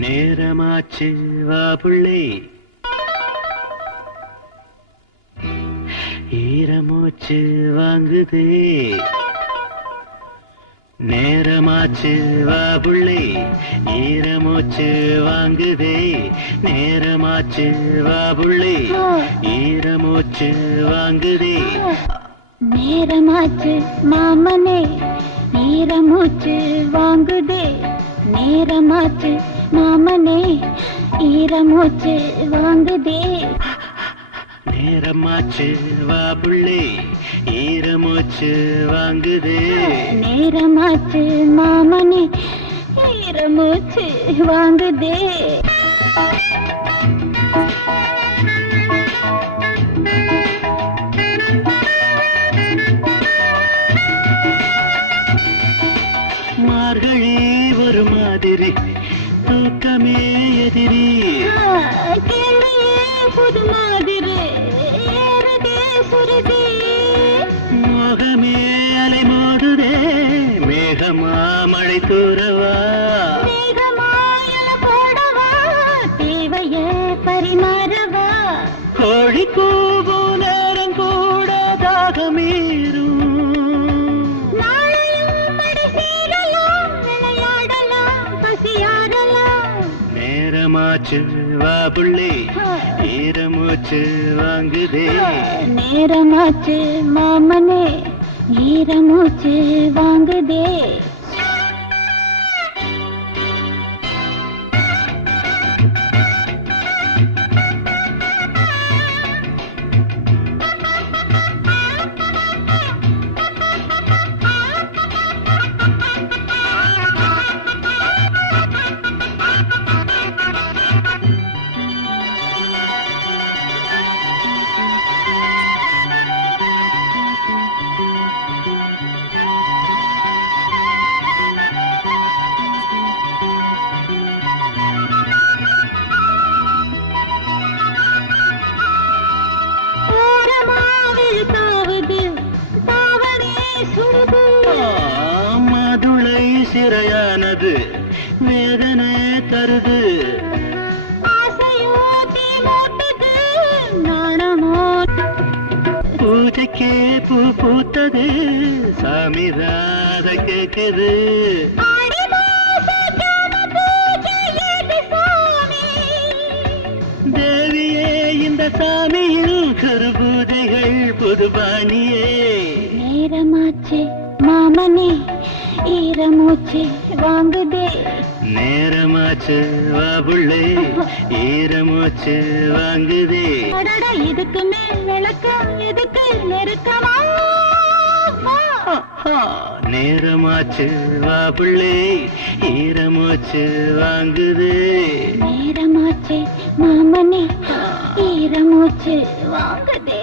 நேரமாச்சு வா புள்ளை. ஈரமூச்சு வாங்குதே. நேரமாச்சு வா புள்ளை. ஈரமூச்சு வாங்குதே. நேரமாச்சு வா புள்ளை. ஈரமூச்சு வாங்குதே. நேரமாச்சு மாமனே. ஈரமூச்சு வாங்குதே. நேரமாச்சு மாமனே ஈரமூச்சு வாங்குதே. நேரமாச்சு வா புள்ளை ஈரமூச்சு வாங்குதே. நேரமாச்சு மாமனே ஈரமூச்சு வாங்குதே. மார்கழி ஒரு மாதிரி தூக்கமே எதிரி. புது மாதிரி மோகமே அலை மேகமா மழை தூரவா? தேவைய பரிமாறவா கோழி நேரம் கூட தாகமே நேரமாச்சு வா புள்ளை. ஈரமூச்சு வாங்குதே. நேரமாச்சு மாமனே. ஈரமூச்சு வாங்குதே. மதுளை சிறையானது வேதனை தருது. பூஜைக்கே பூ பூத்தது சாமிதாத கேக்குது சாமி. தேவியே இந்த சாமியில் புதுபாணியே நேரமாச்சு மாமனே ஈரமூச்சு வாங்குதே. நேரமாச்சு வா புள்ளை ஈரமூச்சு வாங்குதே. அடட இதுக்கு மேல் விளக்கம் எதுக்கு நெருக்கமா? நேரமாச்சு வா புள்ளை ஈரமூச்சு வாங்குதே. நேரமாச்சு மாமனே ஈரமூச்சு வாங்குதே.